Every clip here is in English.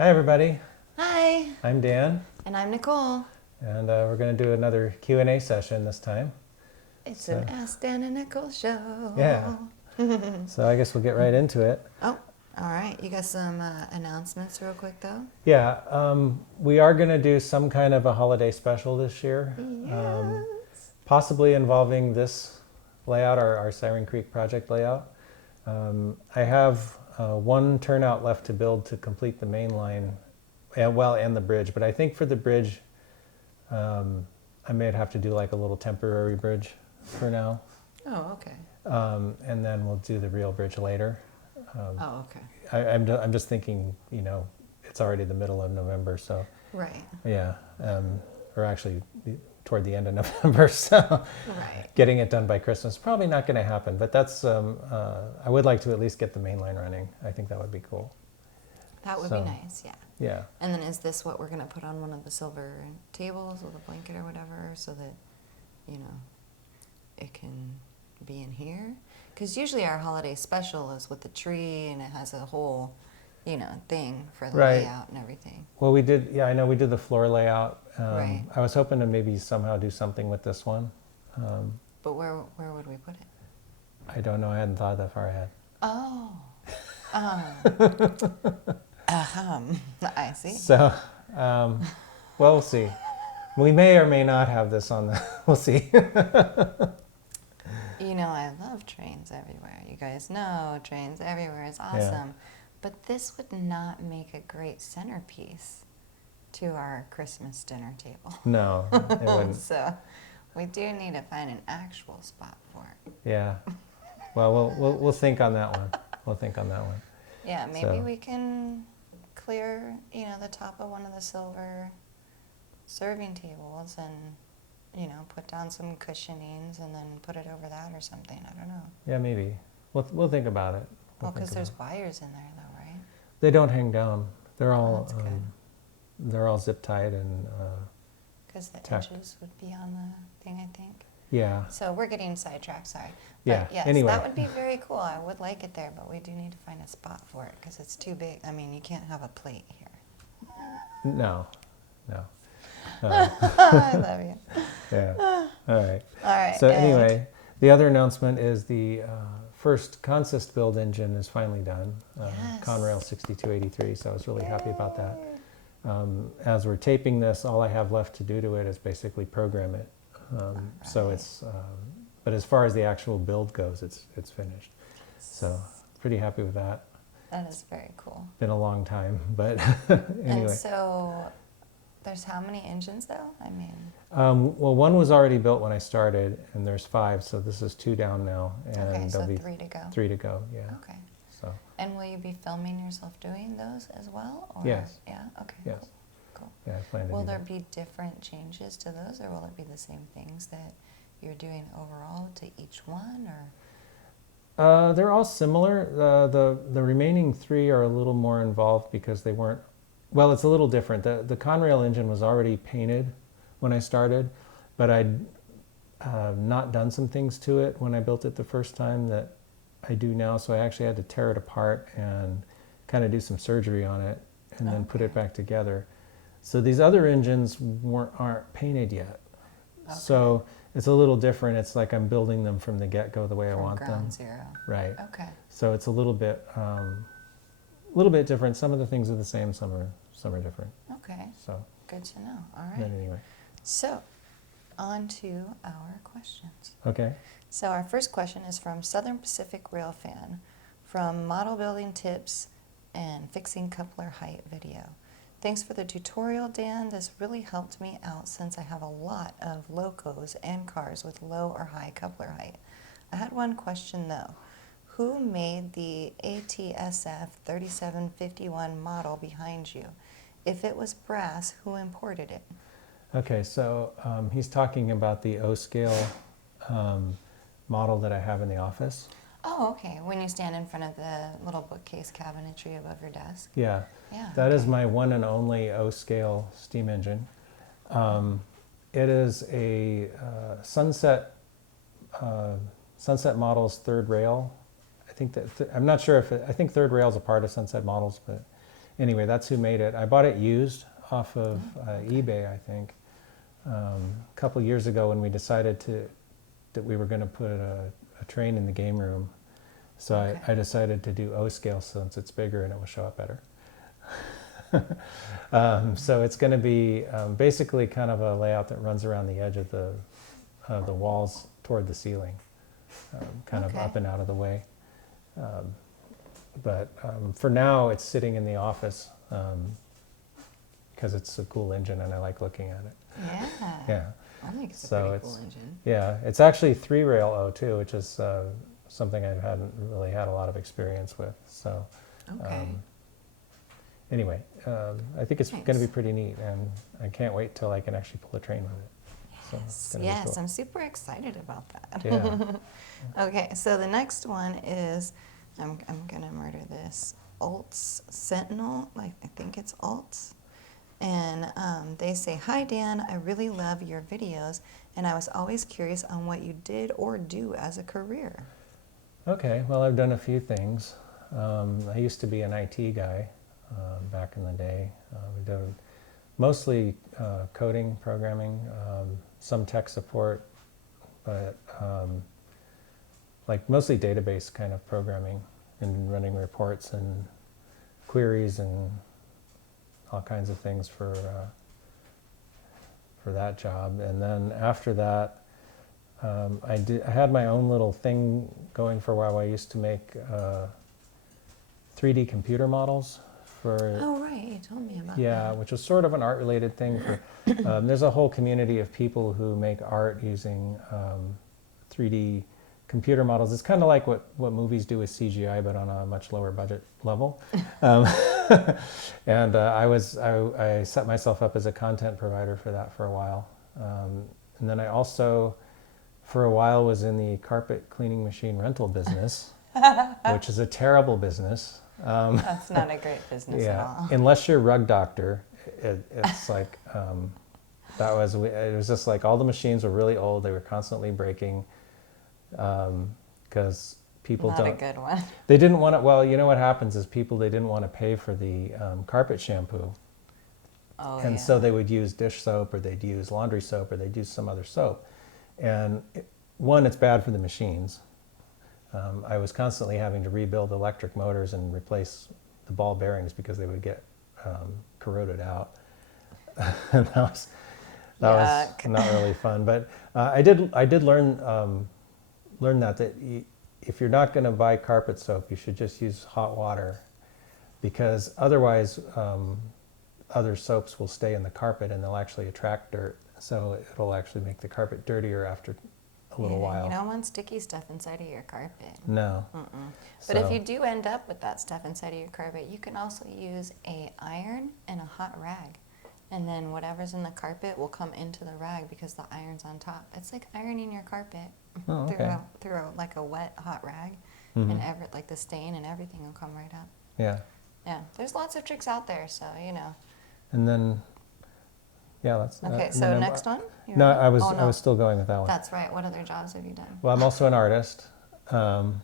Hi everybody, Hi, I'm Dan, and I'm Nicole. and we're going to do another Q&A session this time. It's So, an Ask Dan and Nicole show. yeah, so I guess we'll get right into it. Oh, all right. You got some announcements real quick, though? Yeah, we are going to do some kind of a holiday special this year, Yes. possibly involving this layout, our Siren Creek project layout. I have one turnout left to build to complete the main line, and the bridge, but I think for the bridge, I may have to do like a little temporary bridge for now, Oh, okay. and then we'll do the real bridge later. Oh, okay. I'm just thinking, it's already the middle of November, so Right. yeah, or actually toward the end of November, so Right. getting it done by Christmas probably not going to happen. But that's I would like to at least get the main line running. I think that would be cool. That would So, be nice, yeah. Yeah. And then is this what we're going to put on one of the silver tables with a blanket or whatever so that, it can be in here? Because usually our holiday special is with the tree and it has a whole, thing for the Right. layout and everything. Well, we did. Yeah, I know we did the floor layout. Right. I was hoping to maybe somehow do something with this one. But where would we put it? I don't know. I hadn't thought that far ahead. Oh. I see. So, well, we'll see. We may or may not have this on the. We'll see. I love trains everywhere. You guys know trains everywhere is awesome. Yeah. But this would not make a great centerpiece to our Christmas dinner table. No, it wouldn't. So we do need to find an actual spot for it. Yeah. Well, we'll think on that one. We'll think on that one. Yeah, maybe So. we can clear, the top of one of the silver serving tables and, put down some cushionings and then put it over that or something. I don't know. Yeah, maybe. We'll think about it. Well, We'll because think there's about wires in there, though, right? it. They don't hang down. They're Oh, all that's good. they're all zip tied and Because the tacked. edges would be on the thing, I think. Yeah. So we're getting sidetracked, sorry. Yeah, But yes, anyway. that would be very cool. I would like it there, but we do need to find a spot for it because it's too big. I mean, you can't have a plate here. No. I love you. Yeah. All right. All right. So and- anyway, the other announcement is the first consist build engine is finally done. Yes. Conrail 6283. So I was really happy about that. As we're taping this, all I have left to do to it is basically program it. So Right. it's, but as far as the actual build goes, it's finished. So pretty happy with that. That is very cool. Been a long time, but anyway. And so there's how many engines, though? I mean, Well, one was already built when I started, and there's 5, so this is 2 down now, and okay, so there'll be 3 to go. 3 to go. Yeah. Okay. So And will you be filming yourself doing those as well? Or? Yes. Yeah, okay. Yes. Cool. yeah, I plan to Will do there that. be different changes to those, or will it be the same things that you're doing overall to each one, or? They're all similar. The remaining 3 are a little more involved because they weren't. Well, it's a little different. The Conrail engine was already painted when I started, but I'd not done some things to it when I built it the first time that I do now. So I actually had to tear it apart and kind of do some surgery on it and then put it Okay. back together. So these other engines aren't painted yet. Okay. So it's a little different. It's like I'm building them from the get-go the way I From want them. ground zero. Right. Okay. So it's a little bit different. Some of the things are the same. Some are different. Okay. So Good to know. All then right. anyway. So, on to our questions. Okay. So our first question is from Southern Pacific Rail Fan, from Model Building Tips and Fixing Coupler Height video. Thanks for the tutorial, Dan. This really helped me out since I have a lot of locos and cars with low or high coupler height. I had one question though. Who made the ATSF 3751 model behind you? If it was brass, who imported it? Okay. So he's talking about the O-scale model that I have in the office. Oh, okay. When you stand in front of the little bookcase cabinetry above your desk. Yeah. Yeah. That is okay. my one and only O-scale steam engine. It is a Sunset Models third rail. I think that I'm not sure if I think third rail is a part of Sunset Models, but anyway, that's who made it. I bought it used off of eBay, I think, a couple years ago when we decided that we were going to put a train in the game room. So I decided to do O scale since it's bigger and it will show up better. So it's going to be basically kind of a layout that runs around the edge of the walls toward the ceiling, kind of up and out of the way. But for now, it's sitting in the office because it's a cool engine and I like looking at it. Yeah. Yeah. I think it's a So pretty cool engine. Yeah, it's actually 3-rail O too, which is something I hadn't really had a lot of experience with. So Okay. anyway, I think it's Nice. going to be pretty neat, and I can't wait till I can actually pull a train with it. So it's gonna be Yes, cool. I'm super excited about that. Yeah. Okay, so the next one is, I'm gonna murder this, Alt's Sentinel, like I think it's Alt's. And they say, "Hi Dan, I really love your videos, and I was always curious on what you did or do as a career." Okay, well, I've done a few things. I used to be an IT guy back in the day. We did mostly coding, programming, some tech support, but like mostly database kind of programming and running reports and queries and all kinds of things for that job. And then after that, I had my own little thing going for a while. I used to make 3D computer models for Oh, right, you told me about yeah, that. which was sort of an art-related thing. For there's a whole community of people who make art using 3D computer models. It's kind of like what movies do with CGI, but on a much lower budget level. And I set myself up as a content provider for that for a while. And then I also, for a while, was in the carpet cleaning machine rental business, which is a terrible business. That's not a great business at all. Unless you're a rug doctor, it's like it was just like all the machines were really old. They were constantly breaking because people Not a good one. They didn't want to. Well, you know what happens is they didn't want to pay for the carpet shampoo, Oh, and yeah. so they would use dish soap, or they'd use laundry soap, or they'd use some other soap. And one, it's bad for the machines. I was constantly having to rebuild electric motors and replace the ball bearings because they would get corroded out. And that was not really fun. But I did learn that if you're not going to buy carpet soap, you should just use hot water, because otherwise other soaps will stay in the carpet and they'll actually attract dirt. So it'll actually make the carpet dirtier after a little while. You don't want sticky stuff inside of your carpet. No. But if you do end up with that stuff inside of your carpet, you can also use an iron and a hot rag. And then whatever's in the carpet will come into the rag because the iron's on top. It's like ironing your carpet Oh, okay. through like a wet hot rag, and like the stain and everything will come right up. Yeah. Yeah, there's lots of tricks out there, so you know. And then, yeah, that's Okay, and so then next one? You No, ready? I was Oh, no. I was still going with that one. That's right. What other jobs have you done? Well, I'm also an artist, and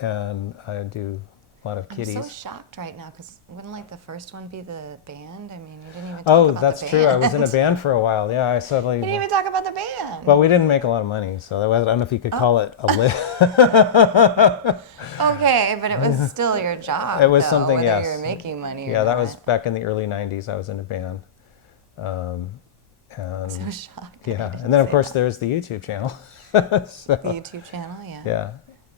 I do a lot of kitties. I'm so shocked right now because wouldn't like the first one be the band? I mean, you didn't even talk Oh, about that's the true. I band. was in a band for a while. Yeah, I suddenly. You didn't even talk about the band. Well, we didn't make a lot of money, so that was, I don't know if you could call it a Okay, but it was still your job. It was though, something, whether yes. you were making money or Yeah, that not. was back in the early '90s. I was in a band, and I'm so shocked. yeah, I and then of didn't course say there's the YouTube channel. that. The YouTube channel, yeah. Yeah,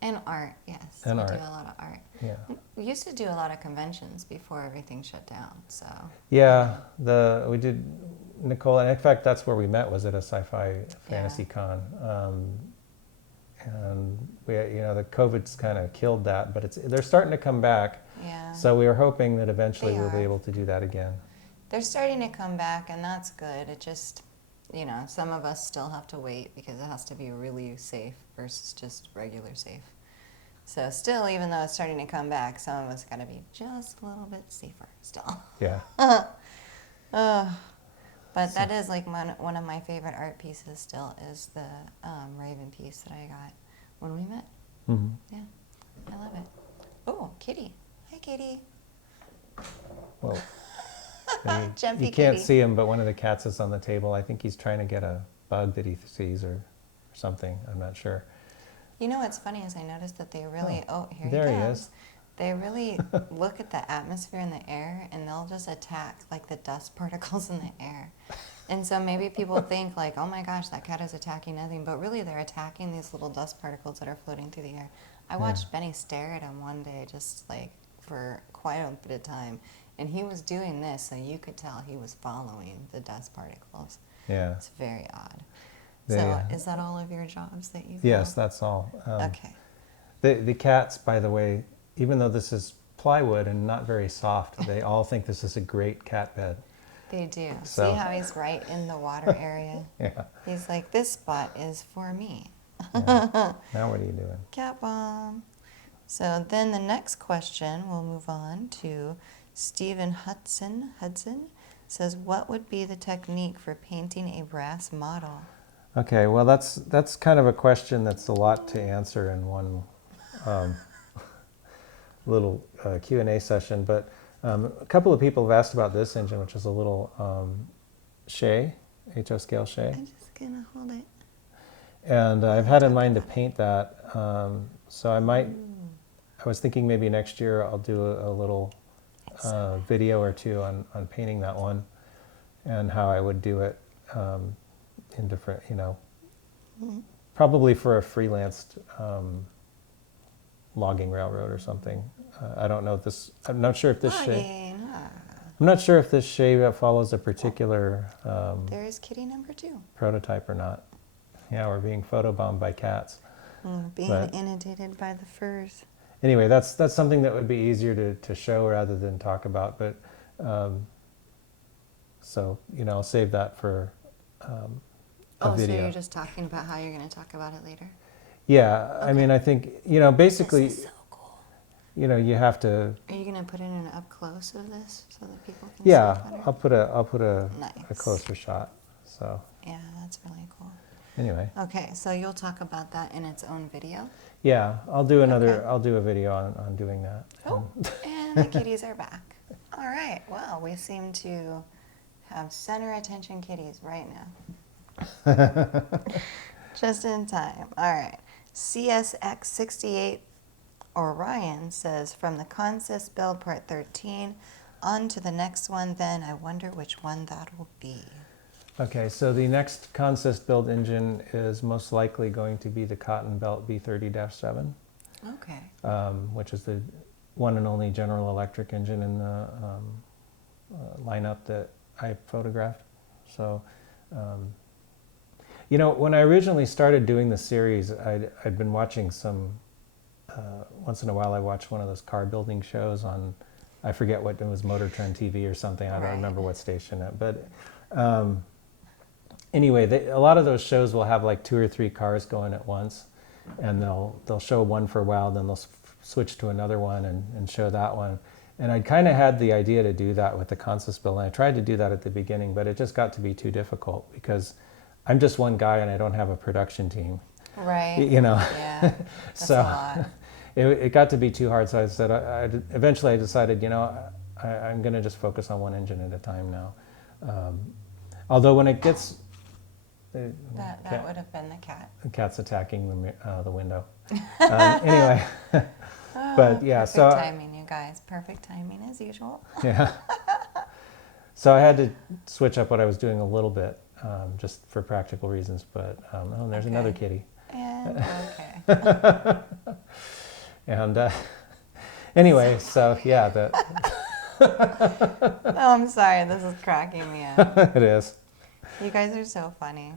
And art, yes. And we art. do a lot of art. yeah, We used to do a lot of conventions before everything shut down, so. yeah. We did Nicole, and in fact, that's where we met. Was at a sci-fi fantasy con, and the COVID's kind of killed that, but they're starting to come back. Yeah. So we are hoping that eventually They we'll are. be able to do that again. They're starting to come back, and that's good. It just, some of us still have to wait because it has to be really safe versus just regular safe. So still, even though it's starting to come back, some of us got to be just a little bit safer still. Yeah. But that is like one of my favorite art pieces still is the Raven piece that I got when we met. Mm-hmm. Yeah, I love it. Oh, kitty. Hi, kitty. Well, Jumpy you can't kitty. see him, but one of the cats is on the table. I think he's trying to get a bug that he sees or something. I'm not sure. You know what's funny is I noticed that they really, here he there he comes. is. They really look at the atmosphere in the air and they'll just attack like the dust particles in the air. And so maybe people think like, oh my gosh, that cat is attacking nothing, but really they're attacking these little dust particles that are floating through the air. I watched Benny stare at him one day just like for quite a bit of time, and he was doing this so you could tell he was following the dust particles. Yeah. It's very odd. They, So is that all of your jobs that you've yes, done? that's all. Okay. The cats, by the way, even though this is plywood and not very soft, they all think this is a great cat bed. They do. So. See how he's right in the water area? Yeah. He's like, this spot is for me. Yeah. Now what are you doing? Cat bomb. So then the next question, we'll move on to Stephen Hudson. Says, what would be the technique for painting a brass model? Okay, well that's kind of a question that's a lot to answer in one little Q&A session, but a couple of people have asked about this engine, which is a little Shea, HO scale Shea. I'm just gonna hold it. And I've had in mind to paint that, so I was thinking maybe next year I'll do a little video or two on painting that one and how I would do it in different, probably for a freelanced logging railroad or something. I don't know if this, I'm not sure if this Shea, I'm not sure if this Shea follows a particular There is kitty number 2. prototype or not. Yeah, we're being photobombed by cats. Being But- inundated by the furs. Anyway, that's something that would be easier to show rather than talk about. But so I'll save that for a video. So you're just talking about how you're going to talk about it later? Yeah, I mean, I think basically, This is so cool. You have to. Are you going to put in an up close of this so that people can Yeah, see it better? I'll put a Nice. closer shot. So Yeah, that's really cool. anyway, Okay, so you'll talk about that in its own video. yeah, I'll do another. Okay. I'll do a video on doing that. Oh, and the kitties are back. All right, well, we seem to have center attention kitties right now. Just in time. All right. CSX68 Orion says, from the consist build part 13 on to the next one, then I wonder which one that will be. Okay, so the next consist build engine is most likely going to be the Cotton Belt B30-7, Okay. which is the one and only General Electric engine in the lineup that I photographed. So, when I originally started doing the series, I'd been watching some, once in a while I watched one of those car building shows on, I forget what, it was Motor Trend TV or something, I don't Right. remember what station it, but anyway, a lot of those shows will have like 2 or 3 cars going at once, and they'll show one for a while, then they'll switch to another one and show that one. And I kind of had the idea to do that with the consist build, and I tried to do that at the beginning, but it just got to be too difficult because I'm just one guy and I don't have a production team. Right. Yeah. That's So a lot. it got to be too hard. So I said, eventually I decided, I'm going to just focus on one engine at a time now. Although when it gets, That would have been the cat. the cat's attacking the window. Anyway, but yeah, Perfect so timing, you guys. Perfect timing as usual. yeah. So I had to switch up what I was doing a little bit, just for practical reasons. But there's another kitty. And okay. And anyway, so yeah, Oh, I'm sorry. This is cracking me up. it is. You guys are so funny.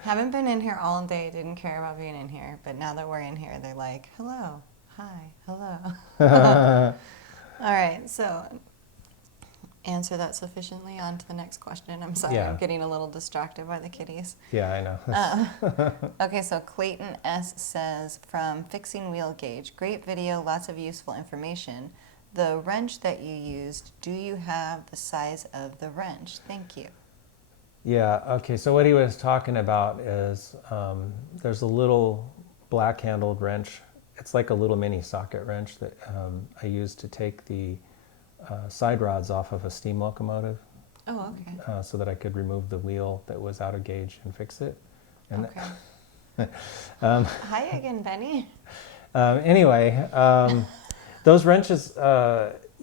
Haven't been in here all day. Didn't care about being in here. But now that we're in here, they're like, hello. Hi. Hello. All right. So answer that sufficiently. On to the next question. I'm sorry. Yeah. I'm getting a little distracted by the kitties. Yeah, I know. Okay, so Clayton S. says, from Fixing Wheel Gauge, great video, lots of useful information. The wrench that you used, do you have the size of the wrench? Thank you. Yeah, okay, so what he was talking about is there's a little black-handled wrench. It's like a little mini socket wrench that I use to take the side rods off of a steam locomotive, Oh, okay. so that I could remove the wheel that was out of gauge and fix it. And Okay. Hi again, Benny. anyway, those wrenches,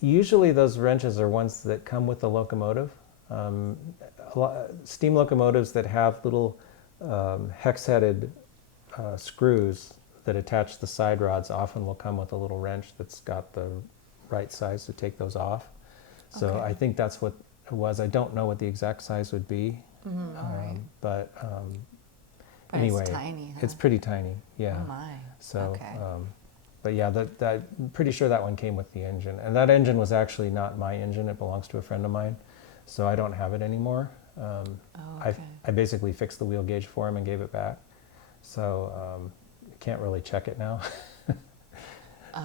usually those wrenches are ones that come with the locomotive. Steam locomotives that have little hex-headed screws that attach the side rods often will come with a little wrench that's got the right size to take those off. So Okay. I think that's what it was. I don't know what the exact size would be, All right. but But anyway, it's tiny, huh? it's pretty tiny. Yeah. Oh my. So, Okay. but yeah, I'm pretty sure that one came with the engine, and that engine was actually not my engine. It belongs to a friend of mine, so I don't have it anymore. Oh, okay. I basically fixed the wheel gauge for him and gave it back, so can't really check it now.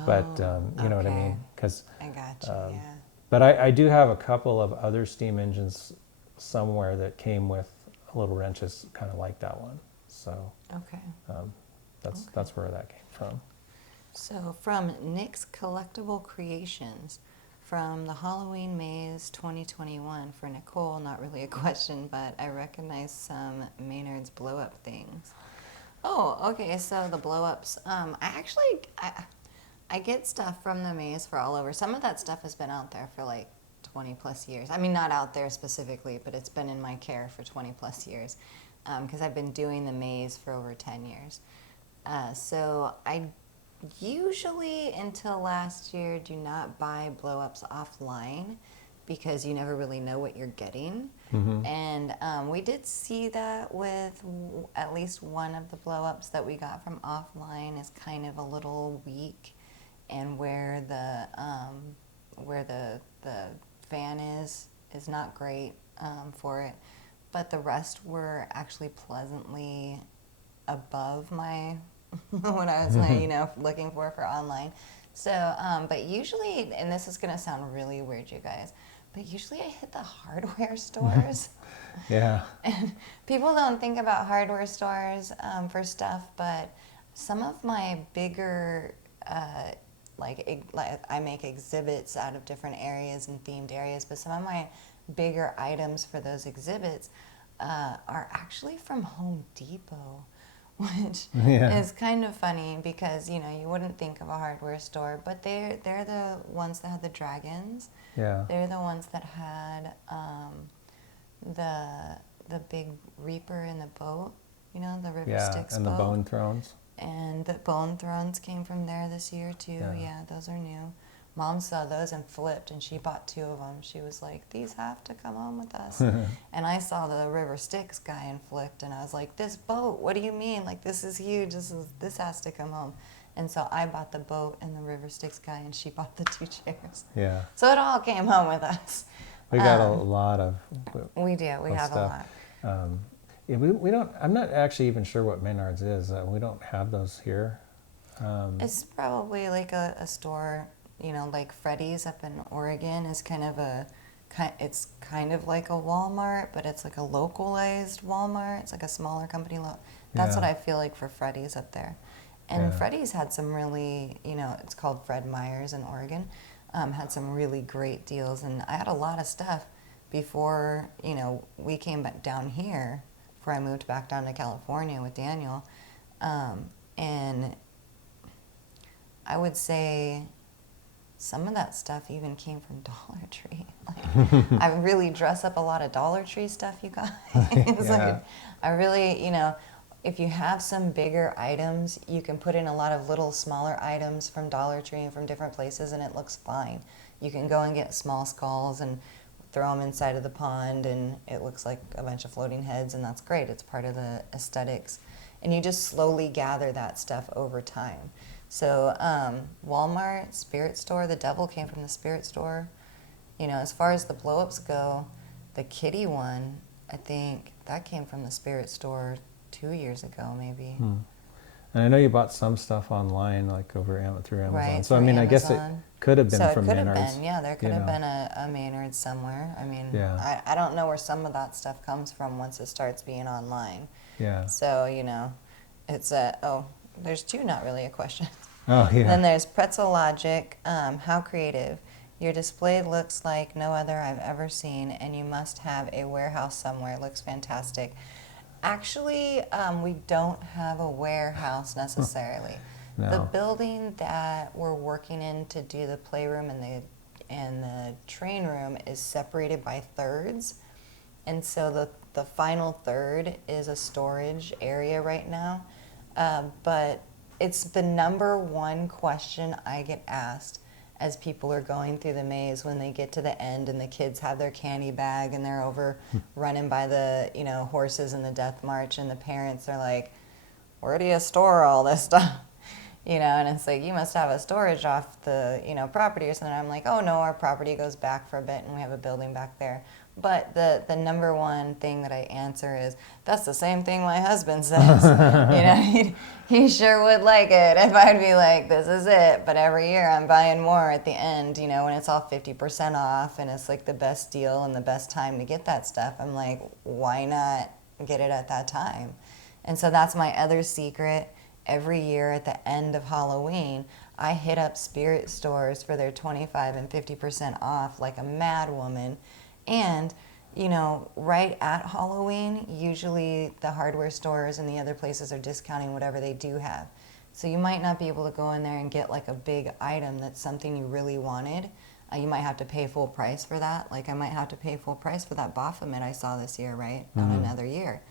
But you know what I okay. mean? 'Cause, I gotcha. Yeah. but I do have a couple of other steam engines somewhere that came with little wrenches, kind of like that one. So Okay. that's where that came from. So from Nick's Collectible Creations, from the Halloween Maze 2021 for Nicole, not really a question, but I recognize some Maynard's blow-up things. Oh, okay, so the blow-ups. I get stuff from the maze for all over. Some of that stuff has been out there for like 20 plus years. I mean, not out there specifically, but it's been in my care for 20 plus years because I've been doing the maze for over 10 years. So I usually, until last year, do not buy blow-ups offline because you never really know what you're getting. Mm-hmm. And we did see that with at least one of the blow-ups that we got from offline is kind of a little weak, and where the fan is not great for it. But the rest were actually pleasantly above my what I was looking for online. So, but usually, and this is gonna sound really weird, you guys, but usually I hit the hardware stores. Yeah. And people don't think about hardware stores for stuff, but some of my bigger, like I make exhibits out of different areas and themed areas, but some of my bigger items for those exhibits are actually from Home Depot, which is kind of funny because you wouldn't think of a hardware store, but they're the ones that had the dragons. Yeah. They're the ones that had the big reaper in the boat, the River Styx and boat. the bone thrones. And the bone thrones came from there this year too. Yeah, those are new. Mom saw those and flipped, and she bought 2 of them. She was like, "These have to come home with us." And I saw the River Styx guy and flipped, and I was like, "This boat? What do you mean? Like, this is huge. This has to come home." And so I bought the boat and the River Styx guy, and she bought the 2 chairs. Yeah. So it all came home with us. We got a lot of. We do. We have stuff. a lot. Yeah, we don't. I'm not actually even sure what Maynard's is. We don't have those here. It's probably like a store, like Freddy's up in Oregon is it's kind of like a Walmart, but it's like a localized Walmart. It's like a smaller company. That's what I feel like for Freddy's up there. And Freddy's had some really, it's called Fred Meyer's in Oregon, had some really great deals. And I had a lot of stuff before, we came back down here, before I moved back down to California with Daniel. And I would say some of that stuff even came from Dollar Tree. Like, I really dress up a lot of Dollar Tree stuff, you guys. Like, I really, if you have some bigger items, you can put in a lot of little smaller items from Dollar Tree and from different places, and it looks fine. You can go and get small skulls and throw them inside of the pond, and it looks like a bunch of floating heads, and that's great. It's part of the aesthetics. And you just slowly gather that stuff over time. So Walmart, Spirit Store, the devil came from the Spirit Store. As far as the blow-ups go, the kitty one, I think that came from the Spirit Store 2 years ago, maybe. And I know you bought some stuff online, like through Amazon. Right, so I mean, I guess it could have been from Maynard's. So it could have been, yeah. There could have been a Maynard's somewhere. I mean, I don't know where some of that stuff comes from once it starts being online. Yeah. So it's there's 2, not really a question. Oh yeah. Then there's Pretzel Logic. How creative. Your display looks like no other I've ever seen, and you must have a warehouse somewhere. It looks fantastic. Actually, we don't have a warehouse necessarily. The No. building that we're working in to do the playroom and the train room is separated by thirds. And so the final third is a storage area right now. But it's the number one question I get asked as people are going through the maze when they get to the end and the kids have their candy bag and they're over running by the, you know, horses in the death march, and the parents are like, where do you store all this stuff? You know, and it's like, you must have a storage off the, you know, property or something. I'm like, oh no, our property goes back for a bit and we have a building back there. But the number one thing that I answer is, that's the same thing my husband says. You know, he sure would like it if I'd be like, this is it. But every year I'm buying more at the end, you know, when it's all 50% off and it's like the best deal and the best time to get that stuff. I'm like, why not get it at that time? And so that's my other secret. Every year at the end of Halloween, I hit up spirit stores for their 25 and 50% off like a mad woman. And, you know, right at Halloween, usually the hardware stores and the other places are discounting whatever they do have. So you might not be able to go in there and get like a big item that's something you really wanted. You might have to pay full price for that. Like I might have to pay full price for that Baphomet I saw this year, right? Not another year.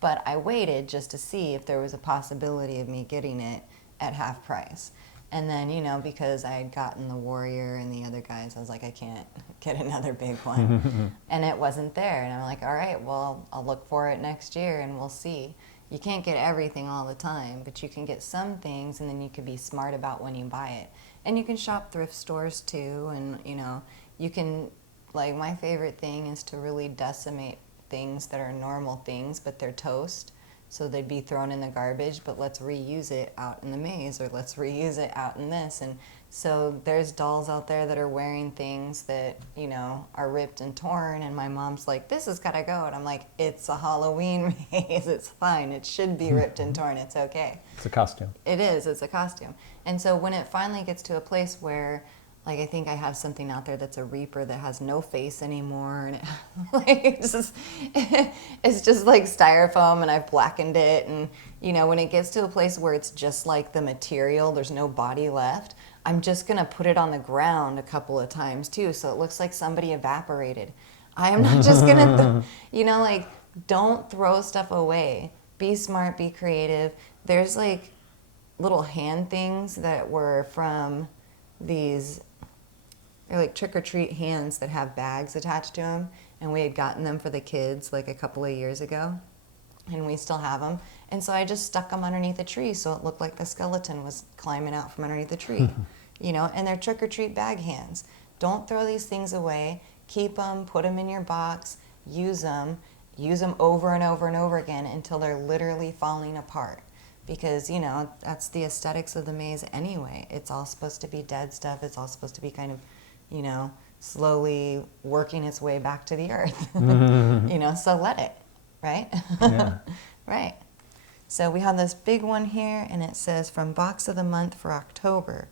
But I waited just to see if there was a possibility of me getting it at half price. And then, you know, because I had gotten the Warrior and the other guys, I was like, I can't get another big one. And it wasn't there. And I'm like, all right, well, I'll look for it next year and we'll see. You can't get everything all the time, but you can get some things, and then you can be smart about when you buy it. And you can shop thrift stores too. And, you know, you can, like, my favorite thing is to really decimate things that are normal things, but they're toast. So they'd be thrown in the garbage, but let's reuse it out in the maze, or let's reuse it out in this. And so there's dolls out there that are wearing things that, you know, are ripped and torn, and my mom's like, this has got to go. And I'm like, it's a Halloween maze. It's fine. It should be ripped and torn. It's okay. It's a costume. It is. It's a costume. And so when it finally gets to a place where, like, I think I have something out there that's a Reaper that has no face anymore, and it's just like styrofoam, and I've blackened it. And, you know, when it gets to a place where it's just like the material, there's no body left, I'm just going to put it on the ground a couple of times too, so it looks like somebody evaporated. I am not just going to, you know, like, don't throw stuff away. Be smart, be creative. There's like little hand things that were from these, they're like trick-or-treat hands that have bags attached to them, and we had gotten them for the kids like a couple of years ago, and we still have them. And so I just stuck them underneath a tree so it looked like the skeleton was climbing out from underneath the tree. You know, and they're trick-or-treat bag hands. Don't throw these things away. Keep them, put them in your box, use them over and over and over again until they're literally falling apart. Because, you know, that's the aesthetics of the maze anyway. It's all supposed to be dead stuff. It's all supposed to be kind of, you know, slowly working its way back to the earth. You know, so let it, right? Yeah. Right. So we have this big one here, and it says, from Box of the Month for October.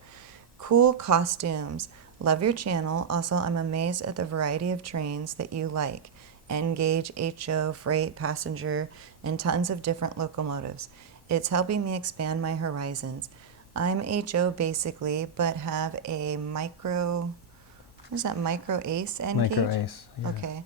Cool costumes. Love your channel. Also, I'm amazed at the variety of trains that you like. N-gauge, HO, freight, passenger, and tons of different locomotives. It's helping me expand my horizons. I'm HO basically, but have a micro, what is that, micro ace N-gauge? Micro ace. Yeah. Okay.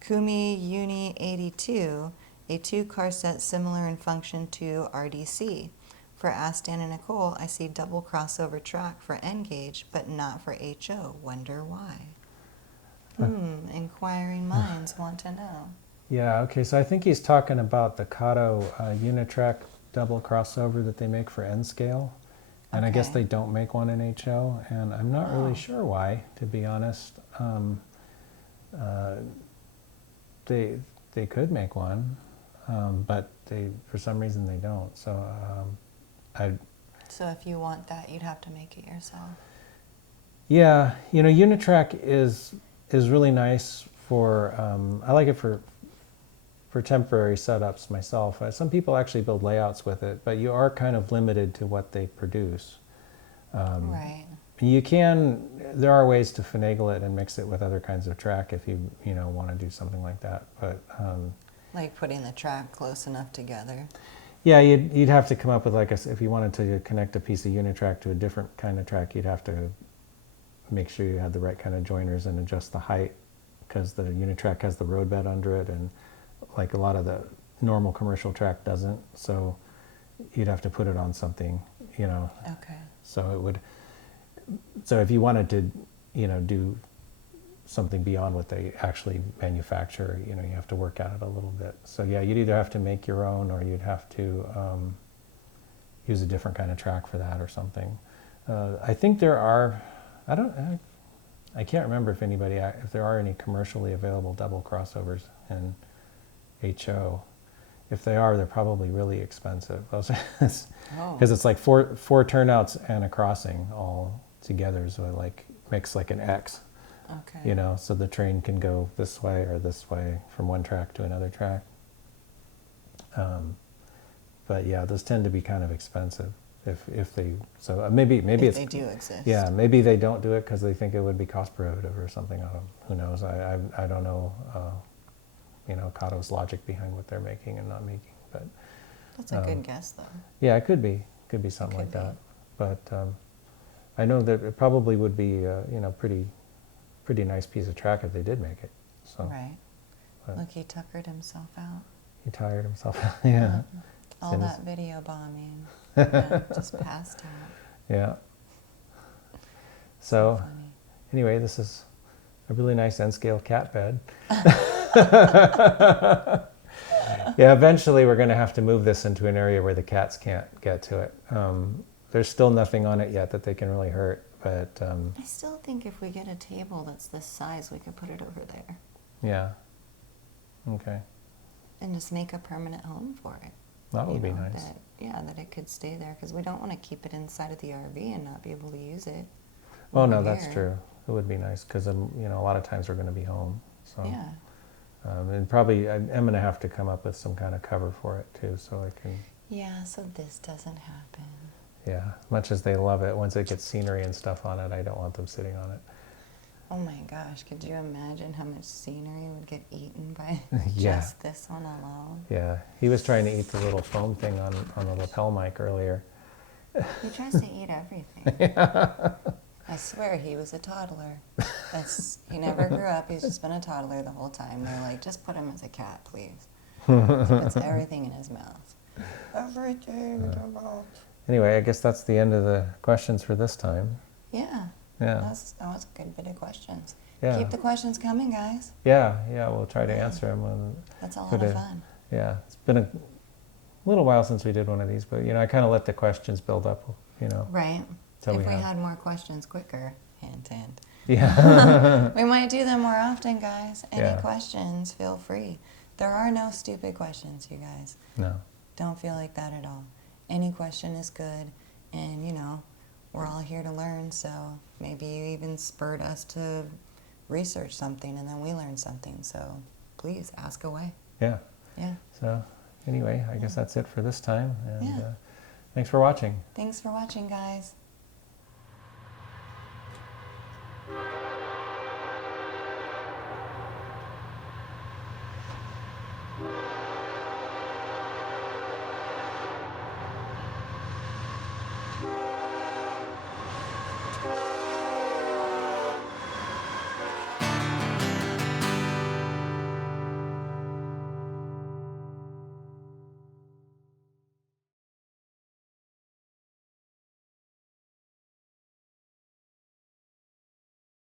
Kumi Uni 82, a two-car set similar in function to RDC. For Ask Dan and Nichole, I see double crossover track for N-gauge, but not for HO. Wonder why? Inquiring minds want to know. Yeah, okay, so I think he's talking about the Kato Unitrack double crossover that they make for N-scale. And I guess Okay. they don't make one in HO, and I'm not Oh. really sure why, to be honest. They could make one, but they, for some reason they don't. So So if you want that, you'd have to make it yourself. yeah, you know, Unitrack is really nice for, I like it for temporary setups myself. Some people actually build layouts with it, but you are kind of limited to what they produce. Right. there are ways to finagle it and mix it with other kinds of track if you want to do something like that. But like putting the track close enough together. yeah, you'd have to come up with if you wanted to connect a piece of unitrack to a different kind of track, you'd have to make sure you had the right kind of joiners and adjust the height, because the unitrack has the roadbed under it, and like a lot of the normal commercial track doesn't. So you'd have to put it on something, Okay. So if you wanted to, do something beyond what they actually manufacture, you have to work at it a little bit. So yeah, you'd either have to make your own, or you'd have to use a different kind of track for that or something. I think there are, I can't remember if there are any commercially available double crossovers in HO. If they are, they're probably really expensive. Because it's like four turnouts and a crossing all together, so it makes like an X. Okay. So the train can go this way or this way from one track to another track. But yeah, those tend to be kind of expensive. If they maybe If it's, they do exist. yeah, maybe they don't do it because they think it would be cost prohibitive or something. Who knows? I don't know. Kato's logic behind what they're making and not making, but That's a good guess, though. yeah, it could be something like that. But I know that it probably would be pretty nice piece of track if they did make it. So Right. but Look, he tuckered himself out. he tired himself. Yeah. All that video bombing. Yeah, just passed out. Yeah. So Funny. anyway, this is a really nice N-scale cat bed. Yeah, eventually we're going to have to move this into an area where the cats can't get to it. There's still nothing on it yet that they can really hurt, but I still think if we get a table that's this size, we could put it over there yeah. Okay. and just make a permanent home for it. That would be nice. That it could stay there, because we don't want to keep it inside of the RV and not be able to use it. Oh when no, we're that's here. true. It would be nice because a lot of times we're going to be home. So Yeah. and probably I'm going to have to come up with some kind of cover for it too, so I can. Yeah, so this doesn't happen. Yeah, much as they love it, once it gets scenery and stuff on it, I don't want them sitting on it. Oh my gosh, could you imagine how much scenery would get eaten by Yeah. just this one alone? Yeah, he was trying to eat the little foam thing on the lapel mic earlier. He tries to eat everything. I swear he was a toddler. He never grew up, he's just been a toddler the whole time. They're like, just put him as a cat, please. He puts everything in his mouth. Everything in your mouth. Anyway, I guess that's the end of the questions for this time. Yeah. Yeah. That was a good bit of questions. Yeah. Keep the questions coming, guys. Yeah, we'll try to answer them. That's a lot of fun. Yeah, it's been a little while since we did one of these, but I kind of let the questions build up, Right. till If we we have. had more questions quicker, hint, hint. Yeah. We might do them more often, guys. Any Yeah. questions, feel free. There are no stupid questions, you guys. No. Don't feel like that at all. Any question is good, and we're all here to learn, so maybe you even spurred us to research something and then we learned something, so please ask away. Yeah. Yeah. So anyway, I guess that's it for this time, and Yeah. thanks for watching. Thanks for watching, guys.